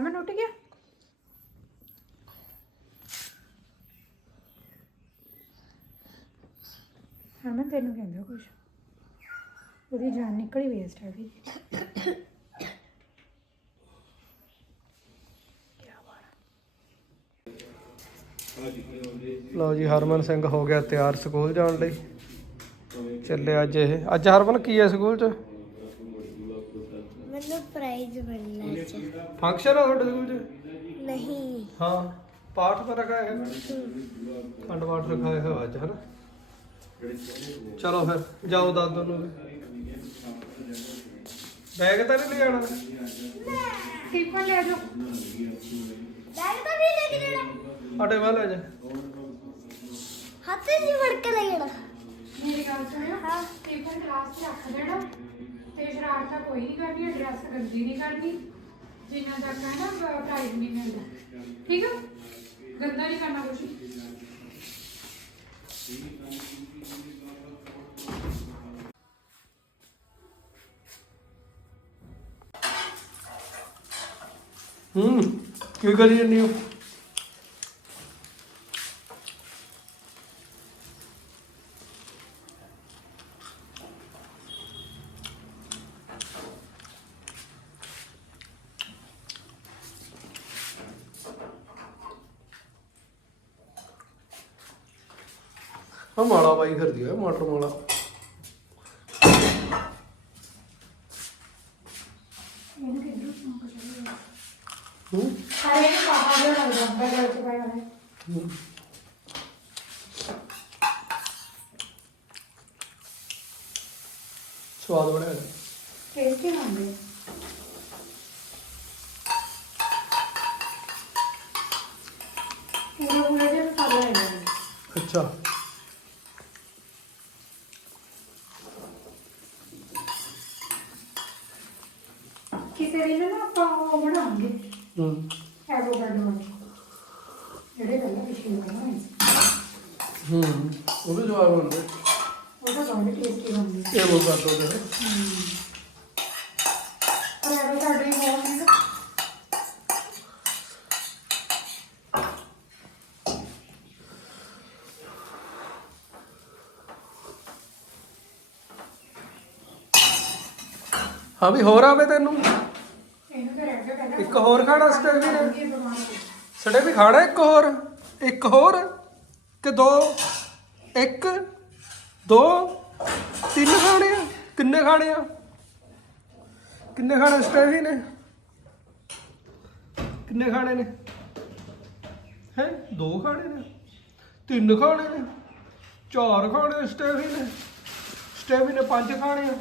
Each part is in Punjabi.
ਹਰਮਨ ਉੱਠ ਗਿਆ। ਹਰਮਨ ਤੈਨੂੰ ਕਹਿੰਦਾ ਕੁਛ। ਉਹਦੀ ਜਾਨ ਨਿਕਲੀ ਵੇਸਟ ਹੈ ਵੀ ਲਓ ਜੀ, ਹਰਮਨ ਸਿੰਘ ਹੋ ਗਿਆ ਤਿਆਰ ਸਕੂਲ ਜਾਣ ਲਈ। ਚੱਲੇ ਅੱਜ ਇਹ। ਅੱਜ ਹਰਮਨ ਕੀ ਹੈ ਸਕੂਲ 'ਚ? ਮੈਨੂੰ ਪ੍ਰਾਈਜ਼ ਮਿਲਣਾ ਚ ਫੰਕਸ਼ਨ ਆ ਤੁਹਾਡੇ ਸਕੂਲ 'ਚ? ਨਹੀਂ। ਹਾਂ ਪਾਠ ਤਾਂ ਰਖਾਇਆ ਹੈ। ਖੰਡ ਪਾਠ ਰਖਾਇਆ ਹੈ ਅੱਜ ਹਨਾ? ਚਲੋ ਫਿਰ ਜਾਓ ਦਾਦੂ ਨੂੰ। ਬੈਗ ਤਾਂ ਨਹੀਂ ਲਿਆਣਾ ਟਿਫਨ ਲੈ ਜਾਓ। ਬੈਗ ਤਾਂ ਨਹੀਂ ਲੈ ਕੇ ਜਾਣਾ। ਆਟੇ ਵਾਲ ਲੈ ਜਾ। ਹੱਥ ਜੀ ਫੜ ਕੇ ਲੈ ਜਾਣਾ। ਮੇਰੀ ਗੱਲ ਸੁਣਿਓ। ਹਾਂ। ਟਿਫਨ ਕਲਾਸ 'ਚ ਰੱਖ ਦੇਣਾ। ਤੇ ਸ਼ਰਾਰਤਾਂ ਕੋਈ ਨਹੀਂ ਕਰਨੀ ਡਰੈਸ ਗੰਦੀ ਨਹੀਂ ਕਰਨੀ ਜਿੰਨਾ ਤੱਕ ਹੈ ਨਾ ਪ੍ਰਾਈਜ਼ ਨਹੀਂ ਮਿਲਦਾ। ਠੀਕ ਆ? ਗੰਦਾ ਨਹੀਂ ਕਰਨਾ ਕੁਛ। ਹੂੰ, ਕੀ ਕਰੀ ਜਾਂਦੀ ਹੋ ਆ ਮਾਲਾ ਬਾਈ ਫਿਰਦੀ ਹੈ ਮਟਰ ਮਾਲਾ ਹੂੰ ਸਾਰੇ ਨੂੰ ਪਾਪਾ ਜਿਹਾ ਲੱਗਦਾ ਬੈਗ ਵਿੱਚ ਪਾਇਆ ਹੋਇਆ ਹੂੰ। ਸਵਾਦ ਬਣਿਆ ਹੈ। ਟੇਸਟੀ ਹੁੰਦੇ ਪੂਰਾ ਪੂਰਾ ਜਿਹਾ ਮਸਾਲਾ ਹੈ। ਅੱਛਾ ਕਿਸੇ ਦਿਨ ਨਾ ਆਪਾਂ ਉਹ ਬਣਾਉਂਗੇ ਹੂੰ। ਐਵੋਕਾਡੋ ਵਾਲੇ। ਜਿਹੜੇ ਪਹਿਲਾਂ ਪਿਛਲੇ ਵਾਰ ਬਣਾਏ ਸੀ। ਹੂੰ ਉਹ ਵੀ ਸਵਾਦ ਬਣਦੇ ਉਹ ਤਾਂ ਬਹੁਤ ਟੇਸਟੀ ਬਣਦੇ ਇਹ ਉਹ ਕਰ ਦੋ। ਤੇ ਪਰ ਐਵੋਕਾਡੋ ਹੀ ਬਹੁਤ ਹੈ ਨਾ ਹਾਂ ਵੀ ਹੋਰ ਆਵੇ ਤੈਨੂੰ? ਇੱਕ ਹੋਰ ਖਾਣਾ ਸਟੇਵੀ ਨੇ। ਇਹ ਬਿਮਾਰ ਹੋ ਗਿਆ। ਸੜੇ ਵੀ ਖਾਣਾ ਇੱਕ ਹੋਰ? ਇੱਕ ਹੋਰ? ਕਿ ਦੋ? ਇੱਕ? ਦੋ? ਤਿੰਨ ਖਾਣੇ ਆ? ਕਿੰਨੇ ਖਾਣੇ ਆ? ਕਿੰਨੇ ਖਾਣੇ ਸਟੇਵੀ ਨੇ? ਕਿੰਨੇ ਖਾਣੇ ਨੇ? ਹੈ? ਦੋ ਖਾਣੇ ਨੇ? ਤਿੰਨ ਖਾਣੇ ਨੇ? ਚਾਰ ਖਾਣੇ ਸਟੇਵੀ ਨੇ? ਸਟੇਵੀ ਨੇ ਪੰਜ ਖਾਣੇ ਆ?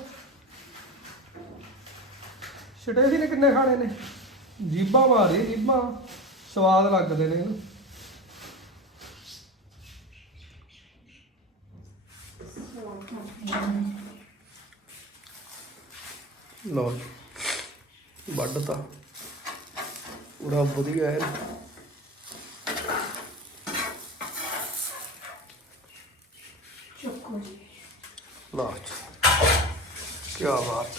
ਸਟੇਵੀ ਨੇ ਕਿੰਨੇ ਖਾਣੇ ਨੇ? ਜੀਬਾਂ ਮਾਰੀ ਜੀਬਾਂ। ਸਵਾਦ ਲੱਗਦੇ ਨੇ ਇਹਨੂੰ। ਲਓ ਜੀ ਵੱਢ ਤਾ ਪੂਰਾ ਵਧੀਆ ਹੈ। ਚੁੱਕੋ ਜੀ। ਜੀ। ਕੀ ਬਾਤ।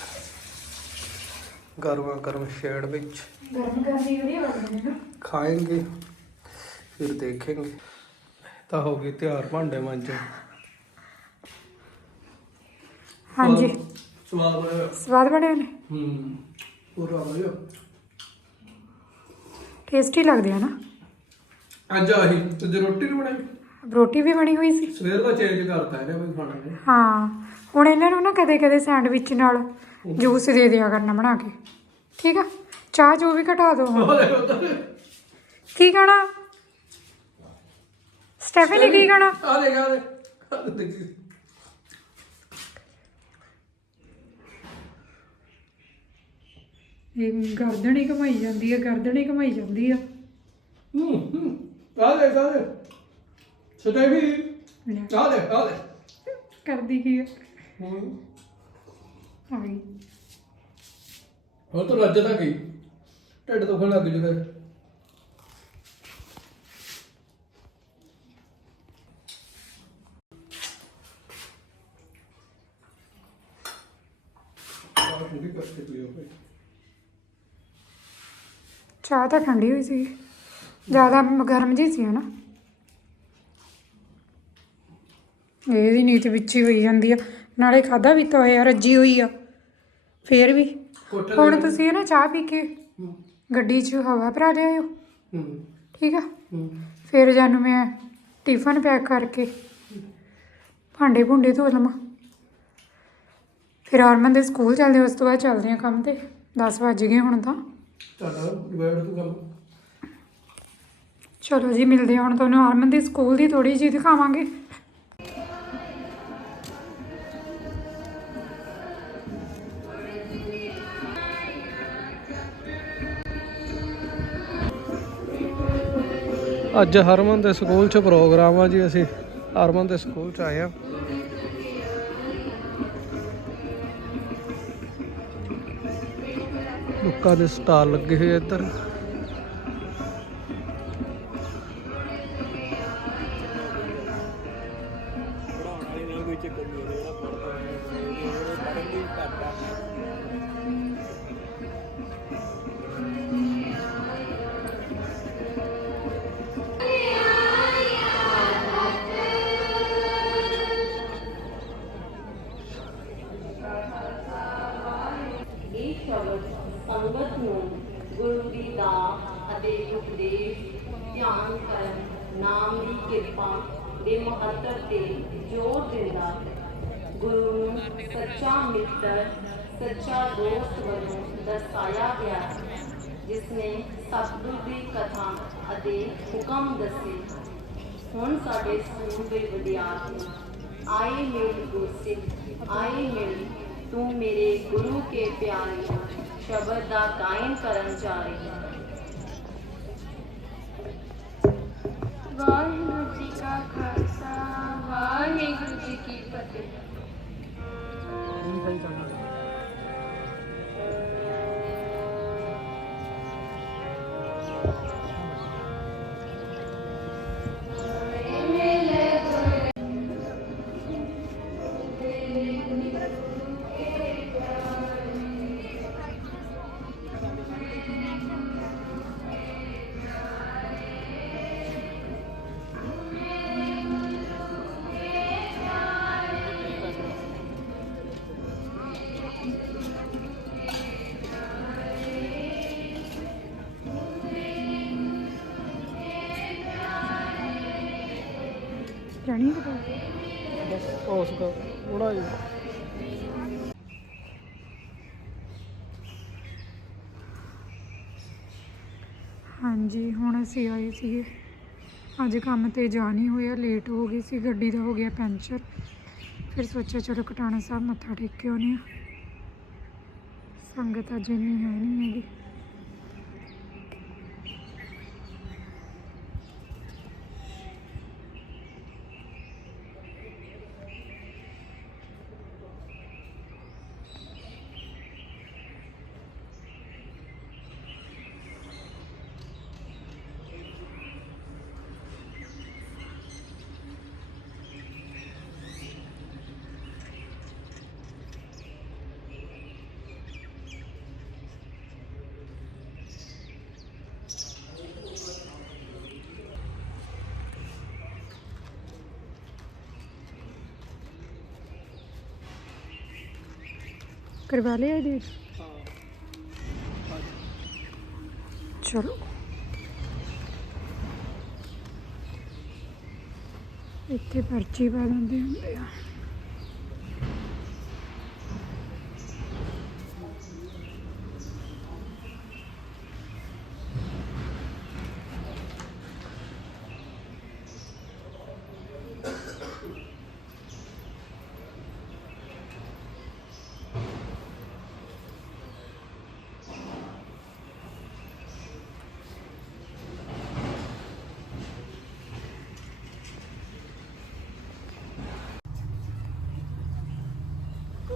ਗਰਮਾ ਗਰਮ ਸ਼ੇਡ ਵਿੱਚ। ਗਰਮ ਕਰਦੀ ਵੀਡੀਓ ਬਣਦੀ ਨਾ ਫਿਰ ਦੇਖेंगे ਤਾਂ ਹੋ ਗਈ ਤਿਆਰ ਭਾਂਡੇ ਮਾਂਜੋ ਹਾਂਜੀ। ਸਵਾਦ ਬਣੇ ਨੇ ਹੂੰ। ਪੂਰਾ ਬਣਿਆ ਟੇਸਟੀ ਲੱਗਦੇ ਆ ਨਾ। ਅੱਜ ਆਹੀ ਤੇ ਰੋਟੀ ਵੀ ਬਣੀ ਹੋਈ ਸੀ। ਸਵੇਰ ਦਾ ਚੇਂਜ ਕਰਤਾ ਇਹਨੇ ਵੀ ਖਾਣਾ ਨੇ ਹਾਂ। ਹੁਣ ਇਹਨਾਂ ਨੂੰ ਨਾ ਕਦੇ ਕਦੇ ਸੈਂਡਵਿਚ ਨਾਲ ਜੂਸ ਦੇ ਦਿਆ ਕਰਨਾ ਬਣਾ ਕੇ। ਠੀਕ ਆ? ਚਾਹ ਜੋ ਵੀ ਘਟਾ ਦਿਓ ਹੁਣ। ਕੀ ਖਾਣਾ ਸਟੈਫਨੀ ਕੀ ਖਾਣਾ ਆ ਆ ਆ ਦੇਖੀ। ਇਹ ਗਰਦਨ ਹੀ ਘਮਾਈ ਜਾਂਦੀ ਹੈ ਗਰਦਨ ਹੀ ਘਮਾਈ ਜਾਂਦੀ ਆ। ਹੂੰ ਹੂੰ। ਆ ਲੈ ਆ ਲੈ ਸਟੇ ਵੀ ਲੈ, ਆ ਲੈ ਆ ਲੈ ਕਰਦੀ ਕੀ ਆ? ਹੂੰ। ਆ ਗਈ ਹੁਣ ਤਾਂ ਰੱਜ ਤਾਂ ਗਈ। ਢਿੱਡ ਦੁਖਣ ਲੱਗ ਜੂ ਫਿਰ। ਆਹ ਪੂਰੀ ਕਰਕੇ ਪੀਓ ਫਿਰ। ਚਾਹ ਤਾਂ ਠੰਡੀ ਹੋਈ ਸੀ। ਜ਼ਿਆਦਾ ਗਰਮ ਜੀ ਸੀ ਹਨਾ। ਇਹਦੀ ਨੀਤ ਵਿੱਚ ਹੀ ਹੋਈ ਜਾਂਦੀ ਆ। ਨਾਲੇ ਖਾਦਾ ਵੀ ਤਾਂ ਹੋਇਆ ਰੱਜੀ ਹੋਈ ਆ। ਫੇਰ ਵੀ। ਕੋਠੇ ਹੁਣ ਤੁਸੀਂ ਇਹ ਨਾ ਚਾਹ ਪੀ ਕੇ ਗੱਡੀ 'ਚ ਹਵਾ ਭਰਾ ਲਿਆਇਓ। ਹੂੰ। ਠੀਕ ਆ? ਹੂੰ। ਫਿਰ ਜਾਨੂੰ ਮੈਂ ਟਿਫਨ ਪੈਕ ਕਰਕੇ ਭਾਂਡੇ ਭੁੰਡੇ ਧੋ ਲਵਾਂ। ਫਿਰ ਹਰਮਨ ਦੇ ਸਕੂਲ ਚੱਲਦੇ ਉਸ ਤੋਂ ਬਾਅਦ ਚੱਲਦੇ ਆ ਕੰਮ ਤੇ। 10 ਵੱਜ ਗਏ ਹੁਣ ਤਾਂ। ਤੁਹਾਡਾ ਡਿਵਾਈਡ ਤੂੰ ਕੰਮ। ਚਲੋ ਜੀ ਮਿਲਦੇ ਹਾਂ ਹੁਣ ਤੁਹਾਨੂੰ। ਹਰਮਨ ਦੇ ਸਕੂਲ ਦੀ ਥੋੜੀ ਜਿਹੀ ਦਿਖਾਵਾਂਗੇ। ਅੱਜ ਹਰਮਨ ਦੇ ਸਕੂਲ 'ਚ ਪ੍ਰੋਗਰਾਮ ਆ ਜੀ, ਅਸੀਂ ਹਰਮਨ ਦੇ ਸਕੂਲ 'ਚ ਆਏ ਆ। ਲੋਕਾਂ ਦੇ ਸਟਾਲ ਲੱਗੇ ਹੋਏ ਇੱਧਰ। ਨਾਮ ਦੀ ਕਿਰਪਾ ਦੇ ਮਹੱਤਵ ਤੇ ਜ਼ੋਰ ਦਿੰਦਾ ਹੈ। ਗੁਰੂ ਨੂੰ ਸੱਚਾ ਮਿੱਤਰ, ਸੱਚਾ ਦੋਸਤ ਵਜੋਂ ਦਰਸਾਇਆ ਗਿਆ ਹੈ ਜਿਸ ਨੇ ਸਤਿਗੁਰ ਦੀ ਕਥਾ ਅਤੇ ਹੁਕਮ ਦੱਸੇ। ਹੁਣ ਸਾਡੇ ਸਕੂਲ ਦੇ ਵਿਦਿਆਰਥੀ, ਆਏ ਮੇਰੀ ਗੁਰਸਿੱਖ, ਆਏ ਮੇਰੀ, ਤੂੰ ਮੇਰੇ ਗੁਰੂ ਕੇ ਪਿਆਰੇ ਸ਼ਬਦ ਦਾ ਗਾਇਨ ਕਰਨ ਜਾ ਰਹੇ ਹਾਂ। ਜਾਣੀ ਕਿ ਬਸ ਉਸ ਦਾ ਥੋੜਾ ਜਿਹਾ। ਹਾਂਜੀ ਹੁਣ ਅਸੀਂ ਆਏ ਸੀਗੇ। ਅੱਜ ਕੰਮ ਤੇ ਜਾ ਨਹੀਂ ਹੋਇਆ ਲੇਟ ਹੋ ਗਈ ਸੀ ਗੱਡੀ ਦਾ ਹੋ ਗਿਆ ਪੈਂਚਰ। ਫਿਰ ਸੋਚਿਆ ਚਲੋ ਕਟਾਣਾ ਸਾਹਿਬ ਮੱਥਾ ਟੇਕ ਕੇ ਆਉਂਦੇ ਹਾਂ। ਸੰਗਤ ਅੱਜ ਇੰਨੀ ਹੈ ਨਹੀਂ ਹੈਗੀ। ਕਰਵਾ ਲਿਆ ਇਹਦੇ ਚਲੋ। ਇੱਥੇ ਪਰਚੀ ਪਾ ਦਿੰਦੇ ਹੁੰਦੇ ਆ।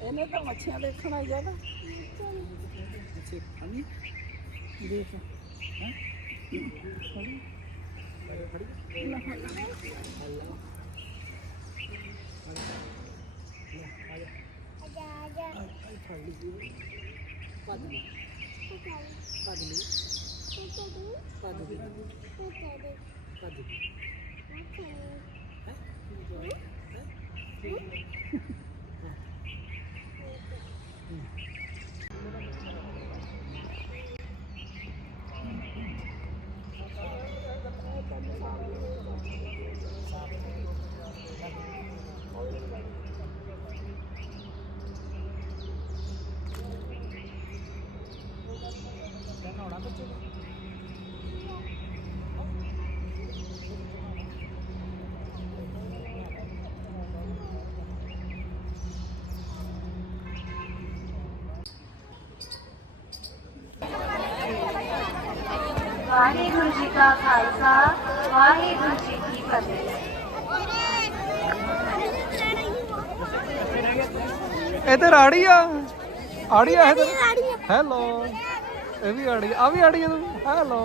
ਇਹਨੇ ਤਾਂ ਮੱਛੀਆਂ ਦੇਖਣਾ ਆਈ ਆ ਨਾ ਦੇਖਾਂਗੀ ਦੇਖ ਹੈਂ? ਵਾਹਿਗੁਰੂ ਜੀ ਕਾ ਖਾਲਸਾ ਵਾਹਿਗੁਰੂ ਜੀ ਕੀ ਫਤਿਹ। ਇਹ ਤੇ ਰਾੜੀ ਆ। ਆੜੀ ਆ ਇਹ ਹੈਲੋ। ਇਹ ਵੀ ਆੜੀ ਆ। ਵੀ ਆੜੀ ਆ ਤੂੰ। ਹੈਲੋ।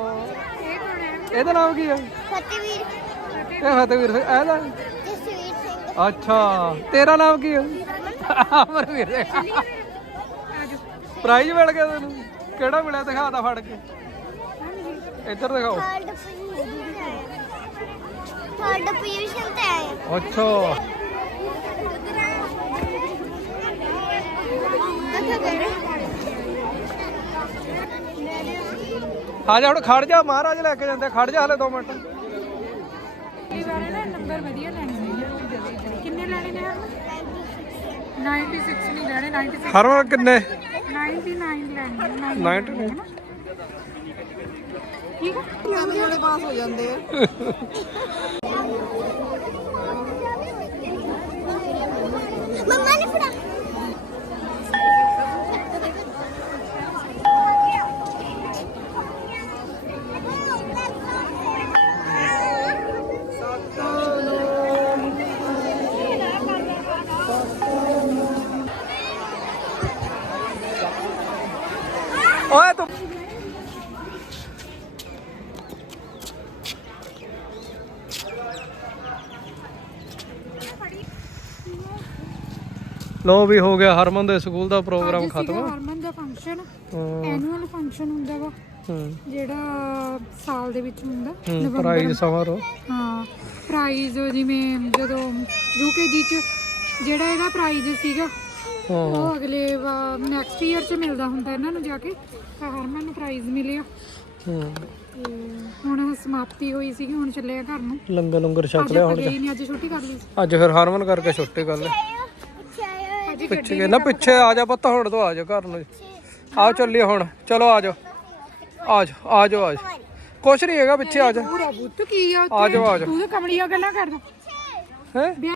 ਇਹਦਾ ਨਾਮ ਕੀ ਆ? ਫਤਿਹਵੀਰ। ਇਹ ਫਤਿਹਵੀਰ ਸਿੰਘ। ਇਹਦਾ ਜਸਵੀਰ ਸਿੰਘ। ਅੱਛਾ। ਤੇਰਾ ਨਾਮ ਕੀ ਹੈ ਅਮਰਵੀਰ। ਪ੍ਰਾਈਜ਼ ਮਿਲ ਗਿਆ ਤੈਨੂੰ। ਕਿਹੜਾ ਮਿਲਿਆ? ਦਿਖਾ ਤਾ ਫੜ ਕੇ। ਇੱਧਰ ਦਿਖਾਓ। ਥਰਡ ਪੋਜੀਸ਼ਨ ਤੇ ਆਏ ਥਰਡ ਪੋਜੀਸ਼ਨ ਤੇ ਆਏ ਅੱਛਾ। ਆ ਜਾ ਹੁਣ ਖੜ ਜਾ ਮਹਾਰਾਜ ਲੈ ਕੇ ਜਾਂਦੇ ਖੜ ਜਾ ਹਲੇ 2 ਮਿੰਟ। ਇਹ ਵਾਲੇ ਨਾ ਨੰਬਰ ਵਧੀਆ ਲੈਣੇ ਨੇ ਕਿੰਨੇ ਲੈਣੇ ਨੇ ਹਰਮਨ 96 ਨਹੀਂ ਲੈਣੇ 96 ਹਰਮਨ ਕਿੰਨੇ? 99 ਲੈਣੇ ਨੇ 99 ਠੀਕ ਹੈ? ਨਿਆਣੇ ਵਾਲੇ ਪਾਸ ਹੋ ਜਾਂਦੇ ਆ। ਲੋ ਵੀ ਹੋ ਗਿਆ ਹਰਮਨ ਦੇ ਸਕੂਲ ਦਾ ਪ੍ਰੋਗਰਾਮ ਅੱਜ ਸੀਗਾ ਖਤਮ। ਹਰਮਨ ਦਾ ਫੰਕਸ਼ਨ ਐਨੂਅਲ ਫੰਕਸ਼ਨ ਹੁੰਦਾ ਵਾ। ਜਿਹੜਾ ਸਾਲ ਦੇ ਵਿੱਚ ਹੁੰਦਾ ਨਵੰਬਰ ਪ੍ਰਾਈਜ਼ ਸਮਾਰੋਹ। ਹਾਂ ਪ੍ਰਾਈਜ਼ ਜਿਵੇਂ ਜਦੋਂ ਯੂਕੇਜੀ ਚ ਜਿਹੜਾ ਇਹਦਾ ਪ੍ਰਾਈਜ਼ ਸੀਗਾ ਹਾਂ। ਉਹ ਅਗਲੇ ਨੈਕਸਟ ਈਅਰ ਚ ਮਿਲਦਾ ਹੁੰਦਾ ਇਹਨਾਂ ਨੂੰ ਜਾ ਕੇ ਤਾਂ ਹਰਮਨ ਨੂੰ ਪ੍ਰਾਈਜ਼ ਮਿਲਿਆ। ਹੂੰ। ਤੇ ਹੁਣ ਸਮਾਪਤੀ ਹੋਈ ਸੀਗੀ ਹੁਣ ਚੱਲੇ ਆ ਘਰ ਨੂੰ। ਲੰਗਰ ਲੰਗਰ ਛਕ ਅੱਜ ਲਿਆ ਹੁਣ ਗਏ ਨਹੀਂ ਅੱਜ ਛੁੱਟੀ ਕਰ ਲਈ। ਸੀ ਅੱਜ ਫਿਰ ਹਰਮਨ ਕਰਕੇ ਛੁੱਟੀ ਕਰ ਲੈ ਪਿੱਛੇ ਗਏ। ਨਾ ਪਿੱਛੇ ਆ ਜਾ ਪੁੱਤ ਹੁਣ ਤੋਂ ਆ ਜਾ ਘਰ ਨੂੰ। ਆਓ ਚੱਲੀਏ ਹੁਣ। ਚਲੋ ਆ ਜਾਓ ਆ ਜਾਓ ਆ ਜਾਓ ਆ ਜਾਓ ਕੁਛ ਨਹੀਂ ਹੈਗਾ ਪਿੱਛੇ ਆ ਜਾ। ਪੂਰਾ ਬੁੱਤ ਕੀ ਆ ਆ ਜਾਓ ਆ ਜਾਓ ਤੂੰ ਤਾਂ ਕਮਲੀਆਂ ਗੱਲਾਂ ਕਰਦਾ। ਹੈ?